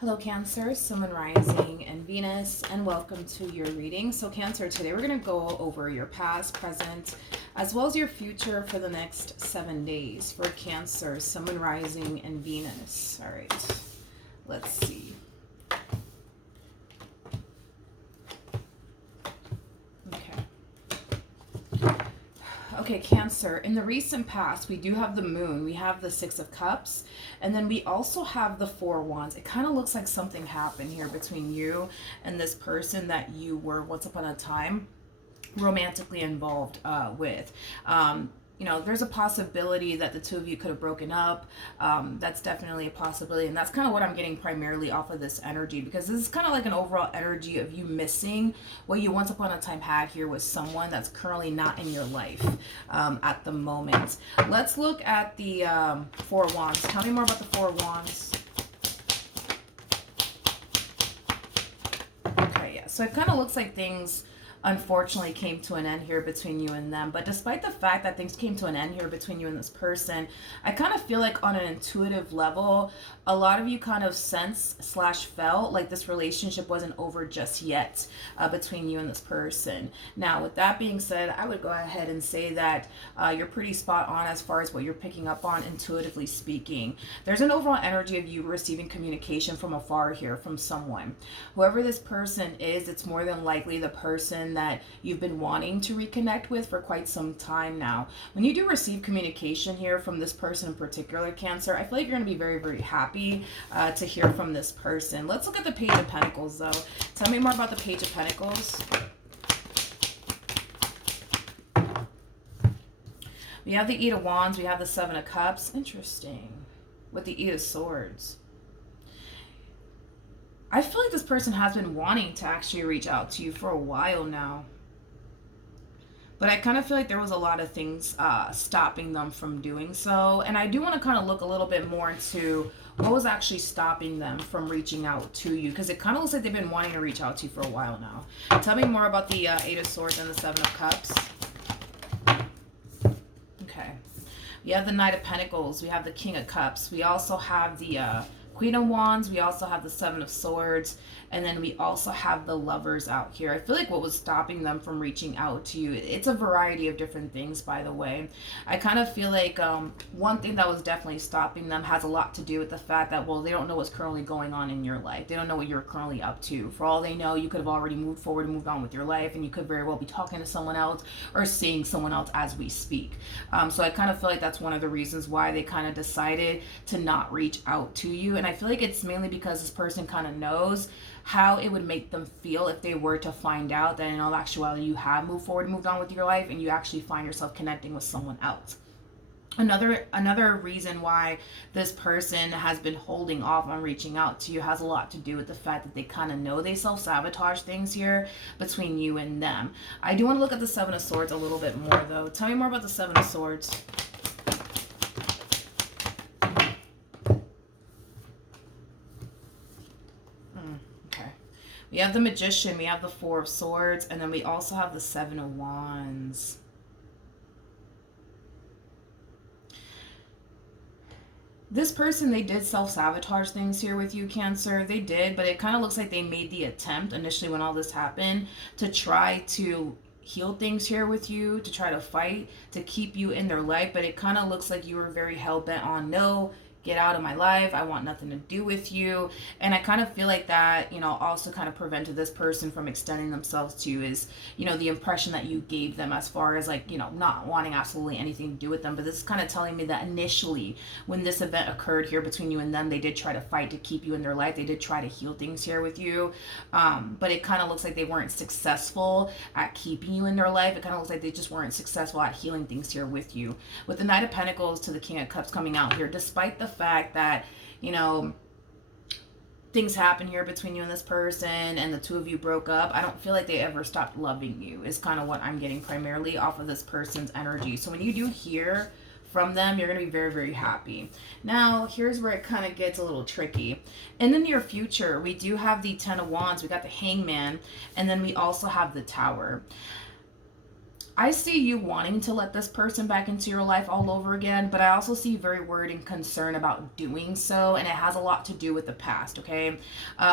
Hello Cancer, Sun, Rising, and Venus, and welcome to your reading. So Cancer, today we're going to go over your past, present, as well as your future for the next 7 days for Cancer, Sun, Rising, and Venus. All right, let's see. Okay, Cancer, in the recent past, we do have the Moon, we have the Six of Cups, and then we also have the Four of Wands. It kind of looks like something happened here between you and this person that you were once upon a time romantically involved with. There's a possibility that the two of you could have broken up. That's definitely a possibility. And that's kind of what I'm getting primarily off of this energy, because this is kind of like an overall energy of you missing what you once upon a time had here with someone that's currently not in your life at the moment. Let's look at the Four of Wands. Tell me more about the Four of Wands. Okay, yeah. So it kind of looks like things unfortunately came to an end here between you and them. But despite the fact that things came to an end here between you and this person, I kind of feel like on an intuitive level, a lot of you kind of sense/felt like this relationship wasn't over just yet between you and this person. Now, with that being said, I would go ahead and say that you're pretty spot on as far as what you're picking up on, intuitively speaking. There's an overall energy of you receiving communication from afar here from someone. Whoever this person is, it's more than likely the person that you've been wanting to reconnect with for quite some time now. When you do receive communication here from this person in particular, Cancer, I feel like you're going to be very, very happy to hear from this person. Let's look at the Page of Pentacles, though. Tell me more about the Page of Pentacles. We have the Eight of Wands. We have the Seven of Cups. Interesting. With the Eight of Swords. I feel like this person has been wanting to actually reach out to you for a while now. But I kind of feel like there was a lot of things stopping them from doing so. And I do want to kind of look a little bit more into what was actually stopping them from reaching out to you. Because it kind of looks like they've been wanting to reach out to you for a while now. Tell me more about the Eight of Swords and the Seven of Cups. Okay. We have the Knight of Pentacles. We have the King of Cups. We also have the Queen of Wands. We also have the Seven of Swords, and then we also have the Lovers out here. I feel like what was stopping them from reaching out to you, it's a variety of different things, by the way. I kind of feel like one thing that was definitely stopping them has a lot to do with the fact that, well, they don't know what's currently going on in your life. They don't know what you're currently up to. For all they know, you could have already moved forward and moved on with your life, and you could very well be talking to someone else or seeing someone else as we speak. So I kind of feel like that's one of the reasons why they kind of decided to not reach out to you. And I feel like it's mainly because this person kind of knows how it would make them feel if they were to find out that in all actuality you have moved forward and moved on with your life and you actually find yourself connecting with someone else. Another reason why this person has been holding off on reaching out to you has a lot to do with the fact that they kind of know they self-sabotage things here between you and them. I do want to look at the Seven of Swords a little bit more, though. Tell me more about the Seven of Swords. We have the Magician, we have the Four of Swords, and then we also have the Seven of Wands. This person, they did self-sabotage things here with you, Cancer. They did, but it kind of looks like they made the attempt initially when all this happened to try to heal things here with you, to try to fight, to keep you in their life, but it kind of looks like you were very hell-bent on, no, get out of my life, I want nothing to do with you. And I kind of feel like that, also kind of prevented this person from extending themselves to you, is, the impression that you gave them as far as not wanting absolutely anything to do with them. But this is kind of telling me that initially when this event occurred here between you and them, they did try to fight to keep you in their life. They did try to heal things here with you. But it kind of looks like they weren't successful at keeping you in their life. It kind of looks like they just weren't successful at healing things here with you. With the Knight of Pentacles to the King of Cups coming out here, despite the fact that things happen here between you and this person and the two of you broke up, I don't feel like they ever stopped loving you, is kind of what I'm getting primarily off of this person's energy. So when you do hear from them, you're going to be very, very happy. Now, here's where it kind of gets a little tricky. In the near future, we do have the Ten of Wands, we got the Hangman, and then we also have the Tower. I see you wanting to let this person back into your life all over again, but I also see very worried and concerned about doing so, and it has a lot to do with the past, okay?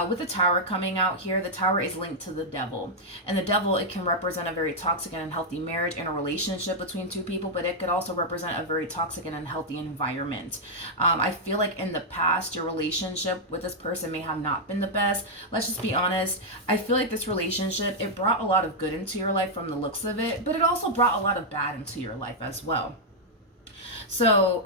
With the Tower coming out here, the Tower is linked to the Devil. And the Devil, it can represent a very toxic and unhealthy marriage and a relationship between two people, but it could also represent a very toxic and unhealthy environment. I feel like in the past, your relationship with this person may have not been the best. Let's just be honest. I feel like this relationship, it brought a lot of good into your life from the looks of it, but it also brought a lot of bad into your life as well. So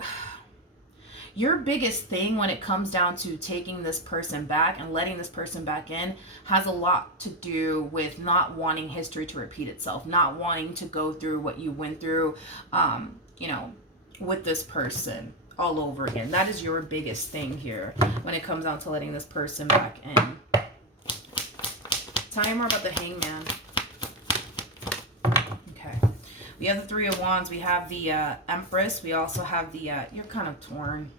your biggest thing when it comes down to taking this person back and letting this person back in has a lot to do with not wanting history to repeat itself, not wanting to go through what you went through, with this person all over again. That is your biggest thing here when it comes down to letting this person back in. Tell me more about the Hangman. We have the Three of Wands. We have the Empress. We also have the, you're kind of torn.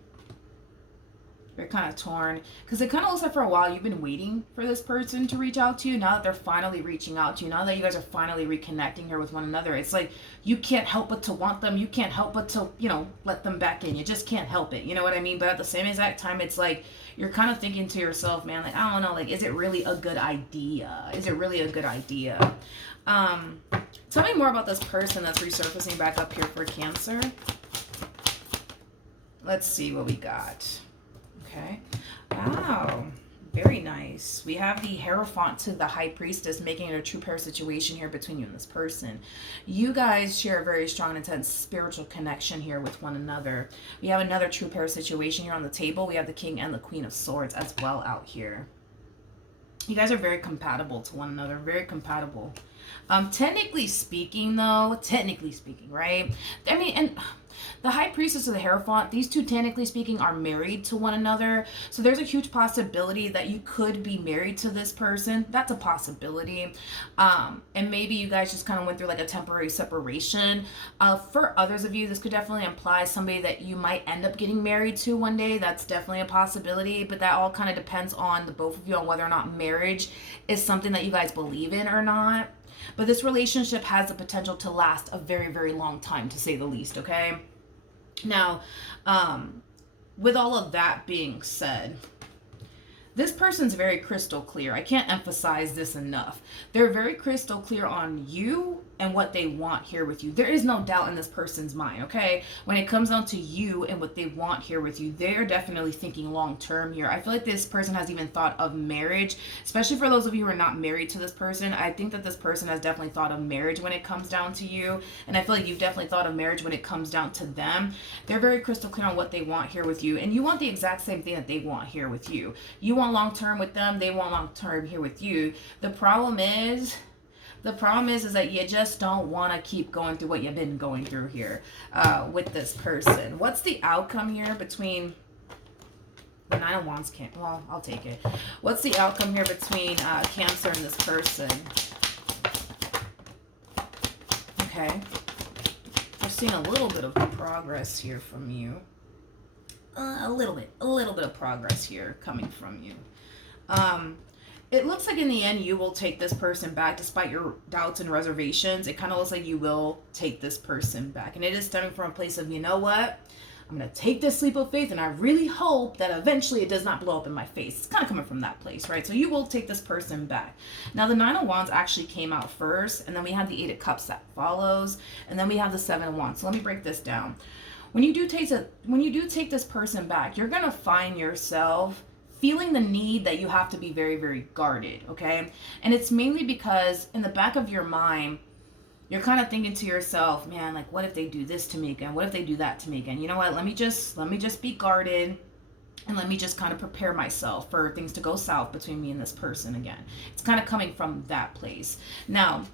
You're kind of torn. Because it kind of looks like for a while you've been waiting for this person to reach out to you. Now that they're finally reaching out to you, now that you guys are finally reconnecting here with one another, it's like you can't help but to want them. You can't help but to, let them back in. You just can't help it. You know what I mean? But at the same exact time, it's like you're kind of thinking to yourself, man, like, I don't know, like, is it really a good idea? Is it really a good idea? Tell me more about this person that's resurfacing back up here for Cancer. Let's see what we got. Okay. Wow. Very nice. We have the Hierophant to the High Priestess, making it a true pair situation here between you and this person. You guys share a very strong and intense spiritual connection here with one another. We have another true pair situation here on the table. We have the King and the Queen of Swords as well out here. You guys are very compatible to one another. Very compatible. Technically speaking, right? I mean, and the High Priestess of the Hierophant, these two, technically speaking, are married to one another. So there's a huge possibility that you could be married to this person. That's a possibility. And maybe you guys just kind of went through like a temporary separation. For others of you, this could definitely imply somebody that you might end up getting married to one day. That's definitely a possibility. But that all kind of depends on the both of you, on whether or not marriage is something that you guys believe in or not. But this relationship has the potential to last a very, very long time, to say the least, okay? Now, with all of that being said, this person's very crystal clear. I can't emphasize this enough. They're very crystal clear on you and what they want here with you. There is no doubt in this person's mind, okay? When it comes down to you and what they want here with you, they're definitely thinking long term here. I feel like this person has even thought of marriage, especially for those of you who are not married to this person. I think that this person has definitely thought of marriage when it comes down to you. And I feel like you've definitely thought of marriage when it comes down to them. They're very crystal clear on what they want here with you. And you want the exact same thing that they want here with you. You want long term with them. They want long term here with you. The problem is that you just don't want to keep going through what you've been going through here with this person. What's the outcome here between the Nine of Wands? Well, I'll take it. What's the outcome here between Cancer and this person? Okay. I've seen a little bit of progress here from you. A little bit of progress here coming from you. It looks like in the end you will take this person back despite your doubts and reservations. It kind of looks like you will take this person back. And it is stemming from a place of, you know what? I'm going to take this leap of faith and I really hope that eventually it does not blow up in my face. It's kind of coming from that place, right? So you will take this person back. Now the Nine of Wands actually came out first, and then we have the Eight of Cups that follows, and then we have the Seven of Wands. So let me break this down. When you do take this person back, you're going to find yourself feeling the need that you have to be very, very guarded, okay? And it's mainly because in the back of your mind, you're kind of thinking to yourself, man, like, what if they do this to me again? What if they do that to me again? You know what? Let me just be guarded, and let me just kind of prepare myself for things to go south between me and this person again. It's kind of coming from that place. Now,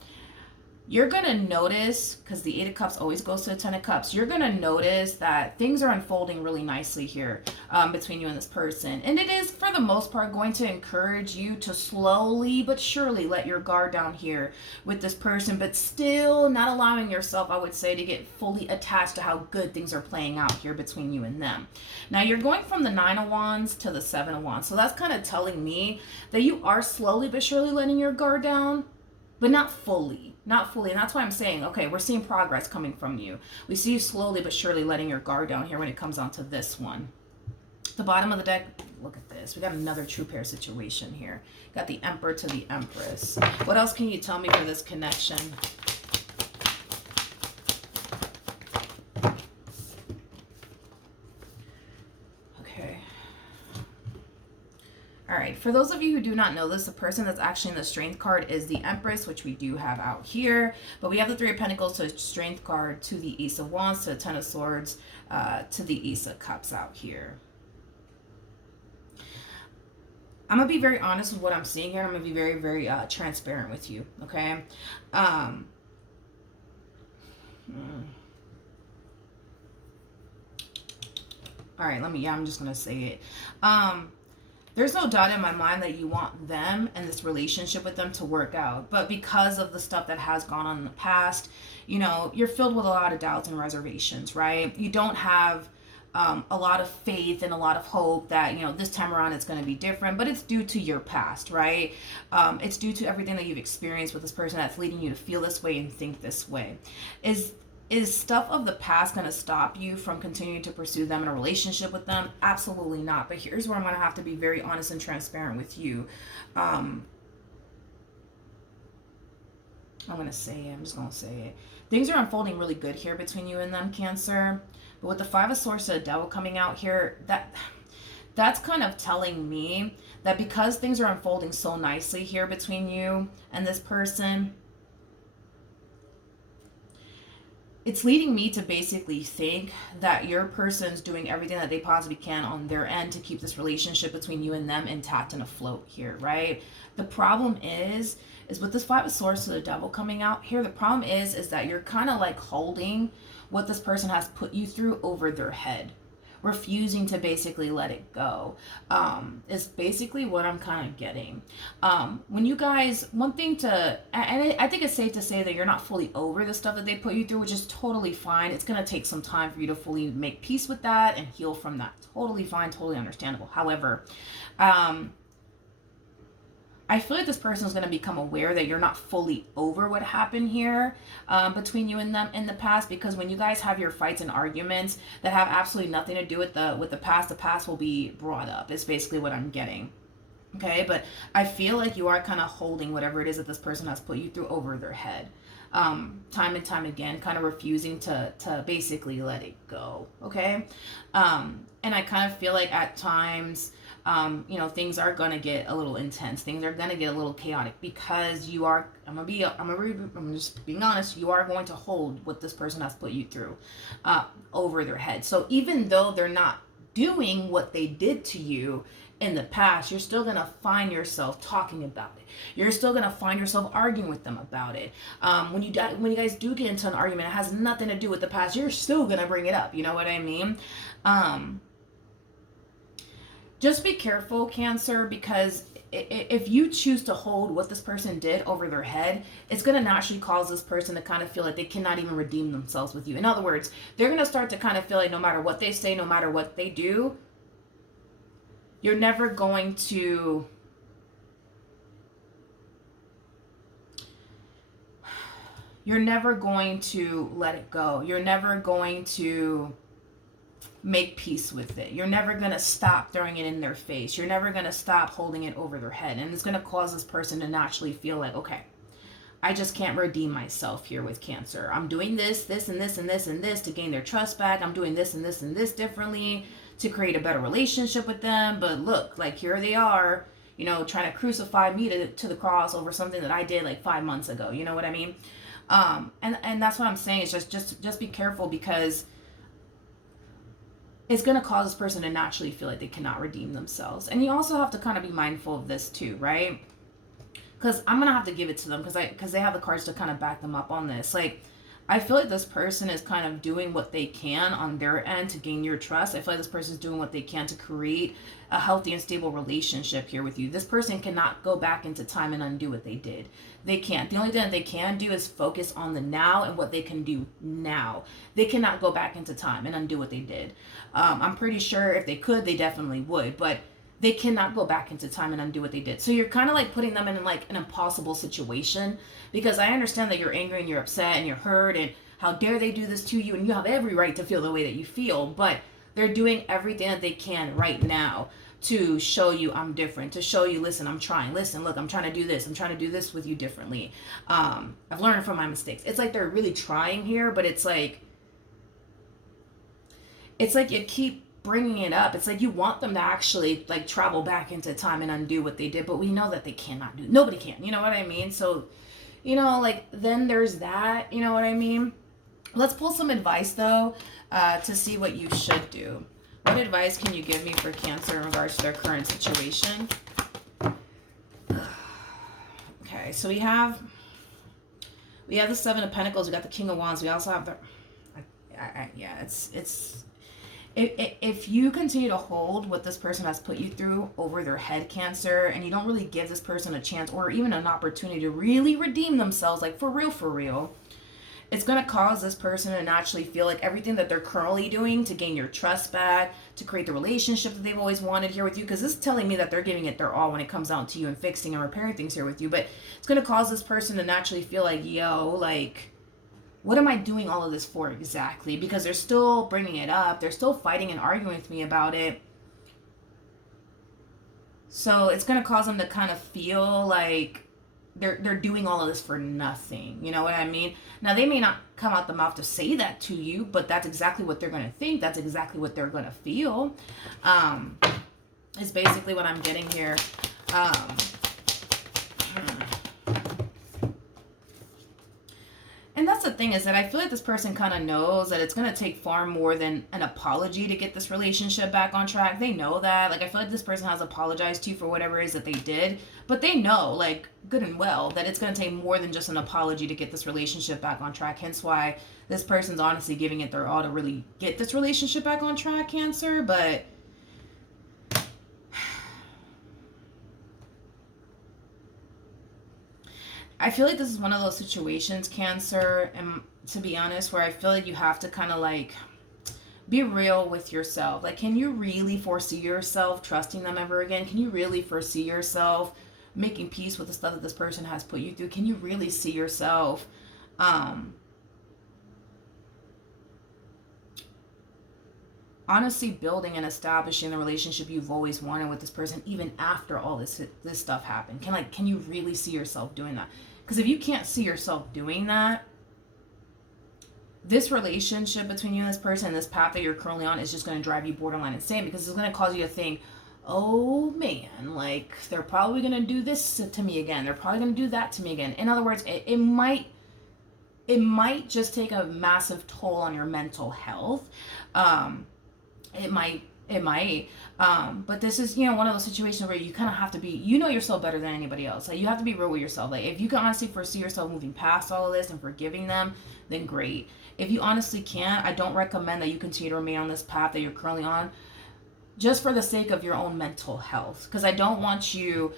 you're going to notice, because the Eight of Cups always goes to the Ten of Cups, you're going to notice that things are unfolding really nicely here between you and this person. And it is, for the most part, going to encourage you to slowly but surely let your guard down here with this person, but still not allowing yourself, I would say, to get fully attached to how good things are playing out here between you and them. Now, you're going from the Nine of Wands to the Seven of Wands. So that's kind of telling me that you are slowly but surely letting your guard down. but not fully. Not fully. And that's why I'm saying, okay, we're seeing progress coming from you. We see you slowly but surely letting your guard down here when it comes down to this one. The bottom of the deck, look at this. We got another true pair situation here. Got the Emperor to the Empress. What else can you tell me for this connection? Okay. All right, for those of you who do not know this, the person that's actually in the Strength card is the Empress, which we do have out here. But we have the Three of Pentacles to the Strength card, to the Ace of Wands, to the Ten of Swords, to the Ace of Cups out here. I'm going to be very honest with what I'm seeing here. I'm going to be very, very transparent with you, okay? All right, I'm just going to say it. There's no doubt in my mind that you want them and this relationship with them to work out. But because of the stuff that has gone on in the past, you know, you're filled with a lot of doubts and reservations, right? You don't have a lot of faith and a lot of hope that, you know, this time around it's going to be different, but it's due to your past, right? It's due to everything that you've experienced with this person that's leading you to feel this way and think this way. Is stuff of the past going to stop you from continuing to pursue them in a relationship with them? Absolutely not. But here's where I'm going to have to be very honest and transparent with you. I'm just going to say it. Things are unfolding really good here between you and them, Cancer. But with the Five of Swords to the Devil coming out here, that's kind of telling me that because things are unfolding so nicely here between you and this person, it's leading me to basically think that your person's doing everything that they possibly can on their end to keep this relationship between you and them intact and afloat here, right? The problem is with this Five of Swords to the Devil coming out here, the problem is that you're kind of like holding what this person has put you through over their head, refusing to basically let it go, is basically what I'm kind of getting. When you guys, one thing to, and I think it's safe to say that you're not fully over the stuff that they put you through, which is totally fine. It's going to take some time for you to fully make peace with that and heal from that. Totally fine, totally understandable. However, I feel like this person is going to become aware that you're not fully over what happened here between you and them in the past, because when you guys have your fights and arguments that have absolutely nothing to do with the past will be brought up. It's basically what I'm getting. Okay, but I feel like you are kind of holding whatever it is that this person has put you through over their head. Time and time again, kind of refusing to basically let it go. Okay, and I kind of feel like at times, you know, things are gonna get a little intense. Things are gonna get a little chaotic because you are. I'm just being honest. You are going to hold what this person has put you through over their head. So even though they're not doing what they did to you in the past, you're still gonna find yourself talking about it. You're still gonna find yourself arguing with them about it. When you guys do get into an argument, it has nothing to do with the past. You're still gonna bring it up. You know what I mean? Just be careful, Cancer, because if you choose to hold what this person did over their head, it's going to naturally cause this person to kind of feel like they cannot even redeem themselves with you. In other words, they're going to start to kind of feel like no matter what they say, no matter what they do, you're never going to let it go. You're never going to make peace with it. You're never going to stop throwing it in their face. You're never going to stop holding it over their head. And it's going to cause this person to naturally feel like, okay, I just can't redeem myself here with Cancer. I'm doing this, and this, and this, and this to gain their trust back. I'm doing this, and this, and this differently to create a better relationship with them. But look, like here they are, you know, trying to crucify me to the cross over something that I did like 5 months ago. You know what I mean? And that's what I'm saying is just be careful, because it's going to cause this person to naturally feel like they cannot redeem themselves. And you also have to kind of be mindful of this too, right? Because I'm going to have to give it to them because they have the cards to kind of back them up on this. Like, I feel like this person is kind of doing what they can on their end to gain your trust. I feel like this person is doing what they can to create a healthy and stable relationship here with you. This person cannot go back into time and undo what they did. They can't. The only thing that they can do is focus on the now and what they can do now. They cannot go back into time and undo what they did. I'm pretty sure if they could, they definitely would. But they cannot go back into time and undo what they did. So you're kind of like putting them in like an impossible situation, because I understand that you're angry and you're upset and you're hurt and how dare they do this to you, and you have every right to feel the way that you feel, but they're doing everything that they can right now to show you I'm different, to show you, listen, I'm trying, listen, look, I'm trying to do this, I'm trying to do this with you differently. I've learned from my mistakes. It's like they're really trying here, but it's like you keep bringing it up. It's like you want them to actually like travel back into time and undo what they did, but we know that they cannot do. Nobody can. You know what I mean? So, like then there's that. You know what I mean? Let's pull some advice though, to see what you should do. What advice can you give me for Cancer in regards to their current situation? Okay, so we have the Seven of Pentacles. We got the King of Wands. We also have the if you continue to hold what this person has put you through over their head, Cancer, and you don't really give this person a chance or even an opportunity to really redeem themselves, like for real, it's going to cause this person to naturally feel like everything that they're currently doing to gain your trust back, to create the relationship that they've always wanted here with you, because this is telling me that they're giving it their all when it comes down to you and fixing and repairing things here with you. But it's going to cause this person to naturally feel like, yo, like, what am I doing all of this for exactly? Because they're still bringing it up. They're still fighting and arguing with me about it. So it's going to cause them to kind of feel like they're doing all of this for nothing. You know what I mean? Now, they may not come out the mouth to say that to you, but that's exactly what they're going to think. That's exactly what they're going to feel. Is basically what I'm getting here. And that's the thing, is that I feel like this person kind of knows that it's going to take far more than an apology to get this relationship back on track. They know that. Like, I feel like this person has apologized to you for whatever it is that they did. But they know, like, good and well, that it's going to take more than just an apology to get this relationship back on track. Hence why this person's honestly giving it their all to really get this relationship back on track, Cancer. But I feel like this is one of those situations, Cancer, and to be honest, where I feel like you have to kind of like be real with yourself. Like, can you really foresee yourself trusting them ever again? Can you really foresee yourself making peace with the stuff that this person has put you through? Can you really see yourself honestly building and establishing the relationship you've always wanted with this person, even after all this stuff happened? Can you really see yourself doing that? Because if you can't see yourself doing that, this relationship between you and this person, this path that you're currently on, is just going to drive you borderline insane, because it's going to cause you to think, oh man, like, they're probably going to do this to me again. They're probably going to do that to me again. In other words, it might just take a massive toll on your mental health. It might. But this is, one of those situations where you kind of have to be, yourself better than anybody else. Like, you have to be real with yourself. Like, if you can honestly foresee yourself moving past all of this and forgiving them, then great. If you honestly can't, I don't recommend that you continue to remain on this path that you're currently on, just for the sake of your own mental health. Because I don't want you,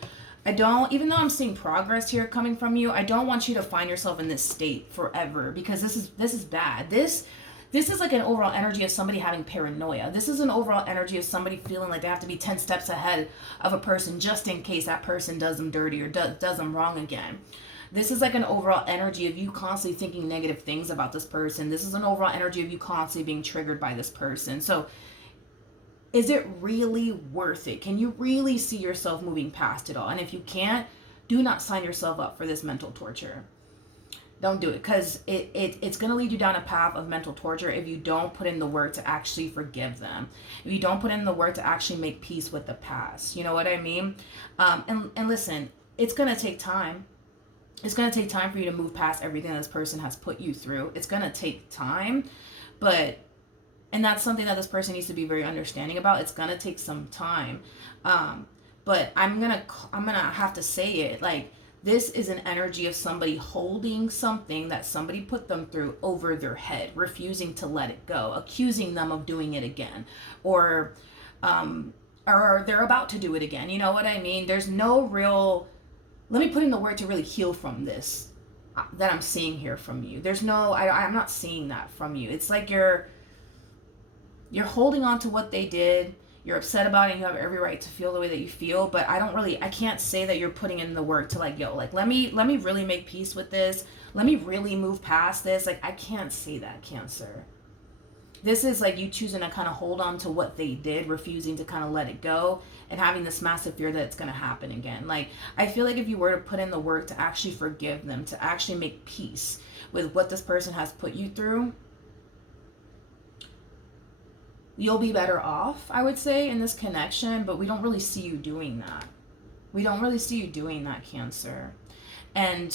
even though I'm seeing progress here coming from you, I don't want you to find yourself in this state forever, because this is bad. This is like an overall energy of somebody having paranoia. This is an overall energy of somebody feeling like they have to be 10 steps ahead of a person just in case that person does them dirty or does them wrong again. This is like an overall energy of you constantly thinking negative things about this person. This is an overall energy of you constantly being triggered by this person. So is it really worth it? Can you really see yourself moving past it all? And if you can't, do not sign yourself up for this mental torture. Don't do it, because it's going to lead you down a path of mental torture if you don't put in the work to actually forgive them. If you don't put in the work to actually make peace with the past. You know what I mean? And listen, it's going to take time. It's going to take time for you to move past everything this person has put you through. It's going to take time, and that's something that this person needs to be very understanding about. It's going to take some time. But I'm going to have to say it, like, this is an energy of somebody holding something that somebody put them through over their head, refusing to let it go, accusing them of doing it again, or they're about to do it again. You know what I mean? There's no real, let me put in the word to really heal from this that I'm seeing here from you. There's no, I'm not seeing that from you. It's like you're holding on to what they did. you're upset about it, and you have every right to feel the way that you feel, but I can't say that you're putting in the work to like, yo, like let me really make peace with this. Let me really move past this. Like, I can't say that, Cancer. This is like you choosing to kind of hold on to what they did, refusing to kind of let it go, and having this massive fear that it's going to happen again. Like, I feel like if you were to put in the work to actually forgive them, to actually make peace with what this person has put you through, you'll be better off, I would say, in this connection. But we don't really see you doing that. We don't really see you doing that, Cancer. And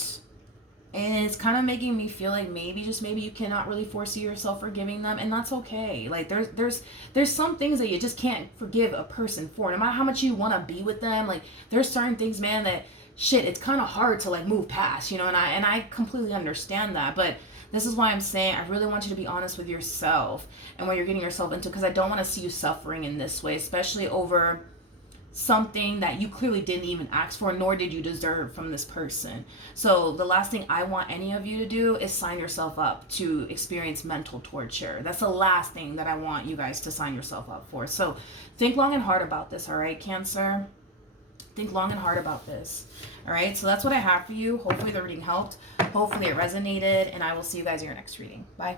it's kind of making me feel like maybe, just maybe, you cannot really foresee yourself forgiving them, and that's okay. Like, there's some things that you just can't forgive a person for, no matter how much you want to be with them. Like, there's certain things, man, that shit, it's kind of hard to like move past, you know. And I completely understand that, but this is why I'm saying I really want you to be honest with yourself and what you're getting yourself into, because I don't want to see you suffering in this way, especially over something that you clearly didn't even ask for, nor did you deserve from this person. So the last thing I want any of you to do is sign yourself up to experience mental torture. That's the last thing that I want you guys to sign yourself up for. So think long and hard about this, all right, Cancer? Think long and hard about this. All right, so that's what I have for you. Hopefully the reading helped. Hopefully it resonated, and I will see you guys in your next reading. Bye.